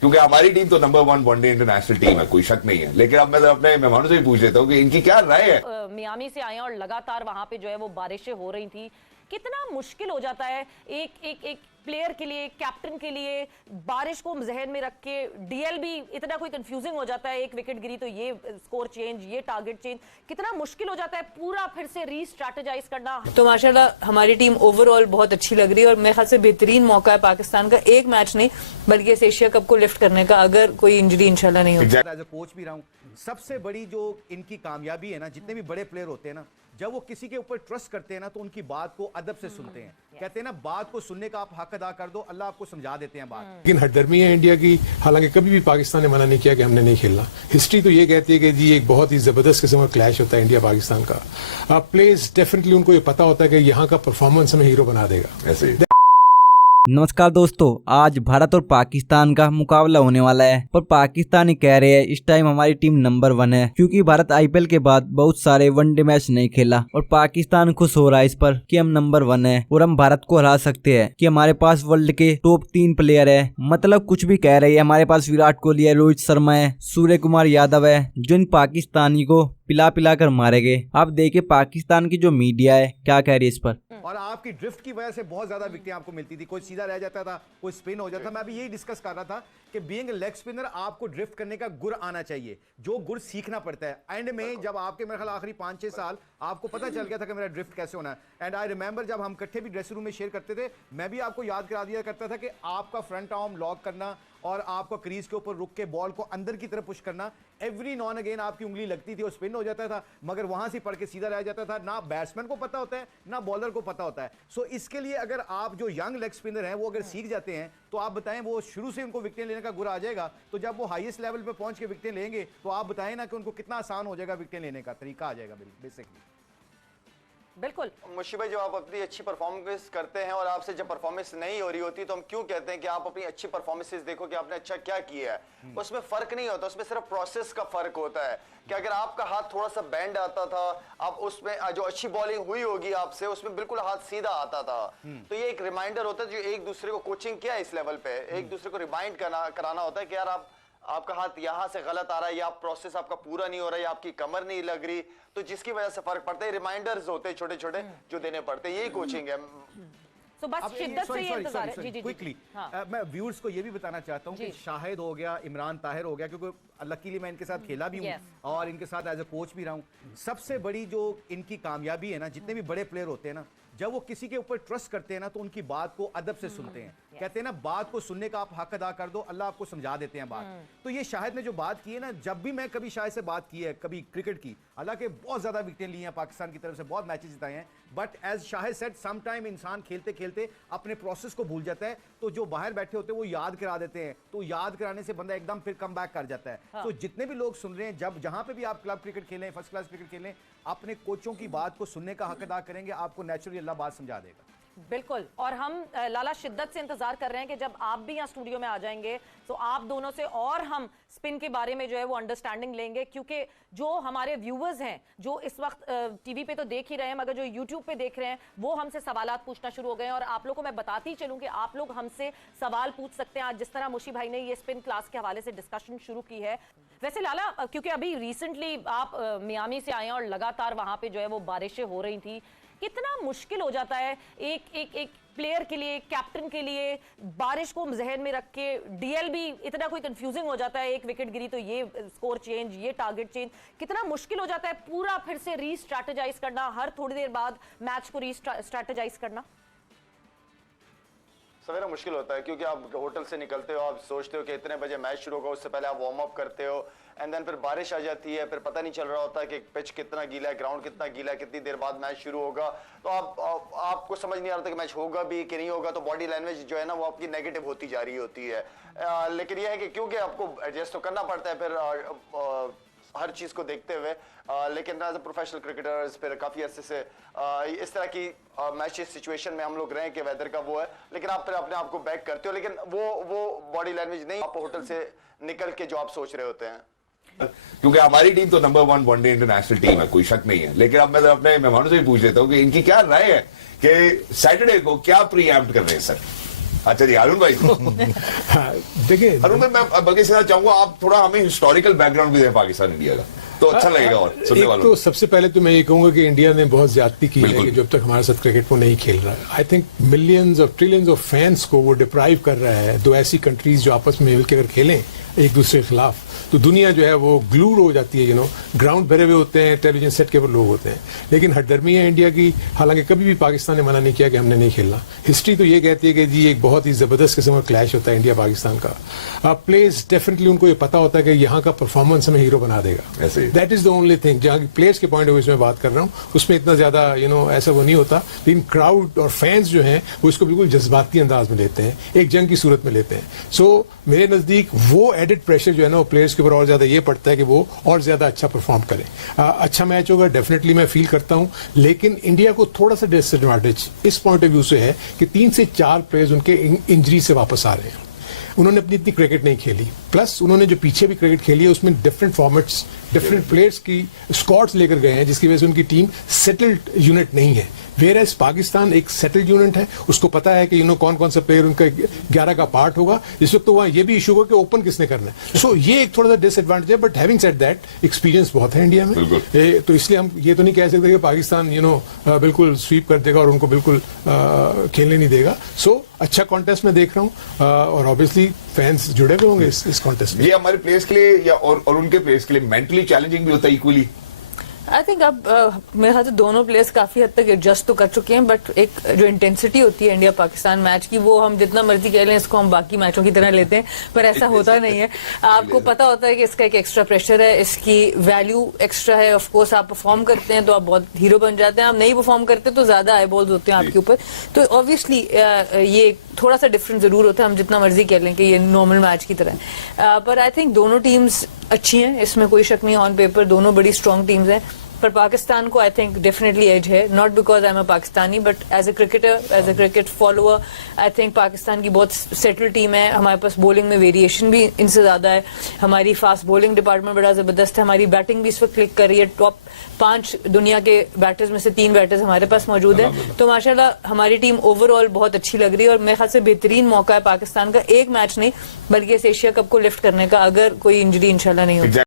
क्योंकि हमारी टीम तो नंबर 1 वनडे इंटरनेशनल टीम है, कोई शक नहीं है। लेकिन अब मैं अपने मेहमानों से भी पूछ लेता हूँ कि इनकी क्या राय है। मियामी से आए हैं और लगातार वहां पे जो है वो बारिशें हो रही थी। कितना मुश्किल हो जाता है एक प्लेयर के लिए, कैप्टन के लिए, बारिश को जहन में रख के। डीएल भी इतना कोई कंफ्यूजिंग हो जाता है, एक विकेट गिरी तो ये स्कोर चेंज, ये टारगेट चेंज, कितना मुश्किल हो जाता है पूरा फिर से रीस्ट्रैटेजाइज करना। तो माशाल्लाह हमारी टीम ओवरऑल बहुत अच्छी लग रही है और मेरे ख्याल से बेहतरीन मौका है पाकिस्तान का, एक मैच नहीं बल्कि इस एशिया कप को लिफ्ट करने का, अगर कोई इंजरी इंशाल्लाह नहीं होती। एज ए कोच भी रहा हूँ, सबसे बड़ी जो इनकी कामयाबी है ना, जितने भी बड़े प्लेयर होते हैं ना, जब वो किसी के ऊपर ट्रस्ट करते हैं ना तो उनकी बात को अदब से सुनते हैं। कहते हैं ना, बात को सुनने का आप हक अदा कर दो, अल्लाह आपको समझा देते हैं बात। लेकिन हटदर्मी है इंडिया की, हालांकि कभी भी पाकिस्तान ने मना नहीं किया कि हमने नहीं खेलना। हिस्ट्री तो ये कहती है कि जी एक बहुत ही जबरदस्त किस्म का क्लैश होता है इंडिया पाकिस्तान का। प्लेयर्स डेफिनेटली उनको ये पता होता है कि यहाँ का परफॉर्मेंस हमें हीरो बना देगा। ऐसे नमस्कार दोस्तों, आज भारत और पाकिस्तान का मुकाबला होने वाला है। पर पाकिस्तानी कह रहे हैं इस टाइम हमारी टीम नंबर 1 है, क्योंकि भारत आईपीएल के बाद बहुत सारे वनडे मैच नहीं खेला और पाकिस्तान खुश हो रहा है इस पर कि हम नंबर 1 है और हम भारत को हरा सकते हैं, कि हमारे पास वर्ल्ड के टॉप 3 प्लेयर है। मतलब कुछ भी कह रही है, हमारे पास विराट कोहली है, रोहित शर्मा है, सूर्य कुमार यादव है, जो इन पाकिस्तानी को पिला पिला कर मारेंगे। आप देखिए पाकिस्तान की जो मीडिया है क्या कह रही है इस पर। और आपकी ड्रिफ्ट की वजह से बहुत ज्यादा विकेटें आपको मिलती थी, कोई सीधा रह जाता था, कोई स्पिन हो जाता था। मैं अभी यही डिस्कस कर रहा था कि बीइंग लेग स्पिनर आपको ड्रिफ्ट करने का गुर आना चाहिए, जो गुर सीखना पड़ता है। एंड में जब आपके मेरे ख्याल आखिरी 5-6 साल आपको पता चल गया था कि मेरा ड्रिफ्ट कैसे होना है। एंड आई रिमेंबर जब हम इकट्ठे भी ड्रेसिंग रूम में शेयर करते थे, मैं भी आपको याद करा दिया करता था कि आपका फ्रंट आर्म लॉक करना और आपको क्रीज के ऊपर रुक के बॉल को अंदर की तरफ पुश करना। एवरी नॉन अगेन आपकी उंगली लगती थी और स्पिन हो जाता था, मगर वहां से पढ़ के सीधा रह जाता था। ना बैट्समैन को पता होता है ना बॉलर को पता होता है। सो इसके लिए अगर आप जो यंग लेग स्पिनर हैं वो अगर सीख जाते हैं तो आप बताएं वो शुरू से उनको विकेट लेने का गुर आ जाएगा। तो जब वो हाईएस्ट लेवल पे पहुंच के विकेट लेंगे तो आप बताएं ना कि उनको कितना आसान हो जाएगा, विकेट लेने का तरीका आ जाएगा बेसिकली। बिल्कुल मुशी भाई, जब आप अपनी अच्छी परफॉर्मेंस करते हैं और आपसे जब परफॉर्मेंस नहीं हो रही होती तो हम क्यों कहते हैं कि आप अपनी अच्छी परफॉर्मेंसेस देखो कि आपने अच्छा क्या किया है। उसमें फर्क नहीं होता, उसमें सिर्फ प्रोसेस का फर्क होता है कि अगर आपका हाथ थोड़ा सा बैंड आता था, आप उसमें जो अच्छी बॉलिंग हुई होगी आपसे उसमें बिल्कुल हाथ सीधा आता था। तो ये एक रिमाइंडर होता है, जो एक दूसरे को कोचिंग किया है इस लेवल पे, एक दूसरे को रिमाइंड कराना होता है कि यार आपका हाथ यहां से गलत आ रहा है, या प्रोसेस आपका पूरा नहीं हो रहा है, या आपकी कमर नहीं लग रही, तो जिसकी वजह से फर्क पड़ता है। रिमाइंडर्स होते हैं छोटे छोटे जो देने पड़ते हैं, यही कोचिंग है। तो बस शिद्दत से ये इंतजार है। जी जी क्विकली हाँ। मैं व्यूअर्स को ये भी बताना चाहता हूँ कि शाहिद हो गया, इमरान ताहिर हो गया, क्योंकि लकीली मैं इनके साथ खेला भी हूँ और इनके साथ एज ए कोच भी रहा हूँ। सबसे बड़ी जो इनकी कामयाबी है ना, जितने भी बड़े प्लेयर होते हैं ना, जब वो किसी के ऊपर ट्रस्ट करते हैं ना तो उनकी बात को अदब से सुनते हैं। कहते हैं ना, बात को सुनने का आप हक अदा कर दो, अल्लाह आपको समझा देते हैं बात। तो ये शाहिद ने जो बात की है ना, जब भी मैं कभी शाहिद से बात की है, कभी क्रिकेट की, हालांकि बहुत ज्यादा विकेटें ली हैं पाकिस्तान की तरफ से, बहुत मैचेस जिताए हैं, but as Shahid said some time इंसान खेलते खेलते अपने प्रोसेस को भूल जाता है। तो जो बाहर बैठे होते हैं वो याद करा देते हैं, तो याद कराने से बंदा एकदम फिर कम बैक कर जाता है। तो जितने भी लोग सुन रहे हैं, जब जहां पे भी आप क्लब क्रिकेट खेलें, फर्स्ट क्लास क्रिकेट खेलें, अपने कोचों की बात को सुनने का हक अदा करेंगे, आपको नेचुरली अल्लाह बात समझा देगा। बिल्कुल। और हम लाला शिद्दत से इंतजार कर रहे हैं कि जब आप भी यहाँ स्टूडियो में आ जाएंगे तो आप दोनों से और हम स्पिन के बारे में जो है वो अंडरस्टैंडिंग लेंगे, क्योंकि जो हमारे व्यूवर्स हैं जो इस वक्त टीवी पे तो देख ही रहे हैं, मगर जो यूट्यूब पे देख रहे हैं वो हमसे सवालात पूछना शुरू हो गए हैं। और आप लोगों को मैं बताती चलूं कि आप लोग हमसे सवाल पूछ सकते हैं आज, जिस तरह मुशी भाई ने ये स्पिन क्लास के हवाले से डिस्कशन शुरू की है। वैसे लाला, क्योंकि अभी रिसेंटली आप मियामी से आए हैं और लगातार वहां पे जो है वो बारिशें हो रही थी, कितना मुश्किल हो जाता है एक प्लेयर के लिए, कैप्टन के लिए, बारिश को जहन में रख के। डीएल भी इतना कोई कंफ्यूजिंग हो जाता है, एक विकेट गिरी तो ये स्कोर चेंज, ये टारगेट चेंज, कितना मुश्किल हो जाता है पूरा फिर से रीस्ट्रैटेजाइज करना, हर थोड़ी देर बाद मैच को रीस्ट्रैटेजाइज करना। सवेरा मुश्किल होता है क्योंकि आप होटल से निकलते हो, आप सोचते हो कि इतने बजे मैच शुरू होगा, उससे पहले आप वार्म अप करते हो, एंड देन फिर बारिश आ जाती है, फिर पता नहीं चल रहा होता कि पिच कितना गीला है, ग्राउंड कितना गीला है, कितनी देर बाद मैच शुरू होगा। तो आपको समझ नहीं आ रहा था कि मैच होगा भी कि नहीं होगा। तो बॉडी लैंग्वेज जो है ना वो आपकी नेगेटिव होती जा रही होती है। लेकिन यह है कि क्योंकि आपको एडजस्ट तो करना पड़ता है फिर हर चीज को देखते हुए, लेकिन एज ए प्रोफेशनल क्रिकेटर्स फिर काफी अरसे से इस तरह की मैच सिचुएशन में हम लोग रहे कि वेदर का वो है, लेकिन आप फिर अपने आप को बैक करते हो। लेकिन वो बॉडी लैंग्वेज नहीं आप होटल से निकल के जो आप सोच रहे होते हैं, क्योंकि हमारी टीम तो नंबर 1 वनडे इंटरनेशनल टीम है, कोई शक नहीं है। लेकिन अब मैं अपने मेहमानों से भी पूछ लेता हूँ कि इनकी क्या राय है कि सैटरडे को क्या प्री एम्प्ट कर रहे हैं सर। अच्छा जी, अरुण भाई। हाँ, देखिए अरुण भाई, मैं बल्कि इसके साथ चाहूंगा आप थोड़ा हमें हिस्टोरिकल बैकग्राउंड भी दें पाकिस्तान इंडिया का, तो अच्छा लगेगा और सुनने एक वालों तो को। सबसे पहले तो मैं ये कहूंगा कि इंडिया ने बहुत ज्यादती की है बिल्कुल। कि जब तक हमारे साथ क्रिकेट वो नहीं खेल रहा है। आई थिंक मिलियंस और ट्रिलियंस ऑफ फैंस को वो डिप्राइव कर रहा है। दो ऐसी कंट्रीज जो आपस में मिलकर अगर खेलें एक दूसरे के खिलाफ, तो दुनिया जो है वो ग्लूड हो जाती है। ग्राउंड भरे हुए होते हैं, टेलीविजन सेट के ऊपर लोग होते हैं, लेकिन हटदर्मी है इंडिया की। हालांकि कभी भी पाकिस्तान ने मना नहीं किया कि हमने नहीं खेलना। हिस्ट्री तो ये कहती है कि जी एक बहुत ही जबरदस्त किस्म का क्लैश होता है इंडिया पाकिस्तान का। प्लेयर्स डेफिनेटली उनको ये पता होता है कि यहाँ का परफॉर्मेंस हमें हीरो बना देगा। ऐसे ही। That is the only thing. जहाँ प्लेयर्स के पॉइंट ऑफ व्यू से मैं बात कर रहा हूँ, उसमें इतना ज्यादा ऐसा वो नहीं होता। लेकिन क्राउड और फैंस जो हैं वो इसको बिल्कुल जज्बाती अंदाज में लेते हैं, एक जंग की सूरत में लेते हैं। सो मेरे नजदीक वो एडिड प्रेशर जो है ना वो प्लेयर्स के ऊपर और ज्यादा ये पड़ता है कि वो और ज्यादा अच्छा परफॉर्म करें। अच्छा मैच होगा डेफिनेटली, मैं फील करता हूं। लेकिन इंडिया को थोड़ा सा डिसएडवांटेज इस पॉइंट ऑफ व्यू से है कि 3 से 4 प्लेयर्स उनके इंजरी से वापस आ रहे हैं। उन्होंने अपनी इतनी क्रिकेट नहीं खेली, प्लस उन्होंने जो पीछे भी क्रिकेट खेली है उसमें डिफरेंट फॉर्मेट्स, डिफरेंट प्लेयर्स की स्क्वाड्स लेकर गए हैं, जिसकी वजह से उनकी टीम सेटल्ड यूनिट नहीं है। वेयरएज पाकिस्तान एक सेटल्ड यूनिट है, उसको पता है कि कौन कौन सा प्लेयर उनका 11 का पार्ट होगा। इस वक्त तो वहाँ ये भी इशू होगा कि ओपन किसने करना है। सो ये एक थोड़ा सा डिसएडवांटेज है, but having said that experience बहुत है इंडिया में। तो इसलिए हम ये तो नहीं कह सकते कि पाकिस्तान बिल्कुल स्वीप कर देगा और उनको बिल्कुल खेलने नहीं देगा। सो अच्छा कॉन्टेस्ट में देख रहा हूँ और ऑब्वियसली फैंस जुड़े हुए होंगे इस कॉन्टेस्ट में। ये हमारे प्लेयर्स के लिए या और उनके प्लेयर्स के लिए मेंटली चैलेंजिंग भी होता है इक्वली। आई थिंक अब मेरे ख्याल से दोनों प्लेयर्स काफी हद तक एडजस्ट तो कर चुके हैं, बट एक जो इंटेंसिटी होती है इंडिया पाकिस्तान मैच की, वो हम जितना मर्जी कह लें इसको हम बाकी मैचों की तरह लेते हैं, पर ऐसा होता नहीं है। आपको पता होता है कि इसका एक एक्स्ट्रा प्रेशर है, इसकी वैल्यू एक्स्ट्रा है। ऑफ कोर्स आप परफॉर्म करते हैं तो आप बहुत हीरो बन जाते हैं, आप नहीं परफॉर्म करते तो ज्यादा आई बॉल्स होते हैं आपके ऊपर। तो ऑब्वियसली ये थोड़ा सा डिफरेंट जरूर होता है, हम जितना मर्जी कह लें कि ये नॉर्मल मैच की तरह है। पर आई थिंक दोनों टीम्स अच्छी हैं, इसमें कोई शक नहीं। ऑन पेपर दोनों बड़ी स्ट्रॉन्ग टीम्स हैं, पर पाकिस्तान को आई थिंक डेफिनेटली एज है, not because I am a Pakistani, but as a cricketer, as a cricket follower, I think Pakistan की बहुत सेटल्ड टीम है। हमारे पास बॉलिंग में वेरिएशन भी इनसे ज्यादा है, हमारी फास्ट बॉलिंग डिपार्टमेंट बड़ा जबरदस्त है, हमारी बैटिंग भी इस वक्त क्लिक कर रही है। टॉप 5 दुनिया के बैटर्स में से 3 बैटर्स हमारे पास मौजूद है। तो माशाल्लाह हमारी टीम ओवरऑल बहुत अच्छी लग रही है और मेरे ख्याल से बेहतरीन मौका है पाकिस्तान का, एक मैच नहीं बल्कि इस एशिया कप को लिफ्ट करने का, अगर कोई इंजरी इंशाल्लाह नहीं होती।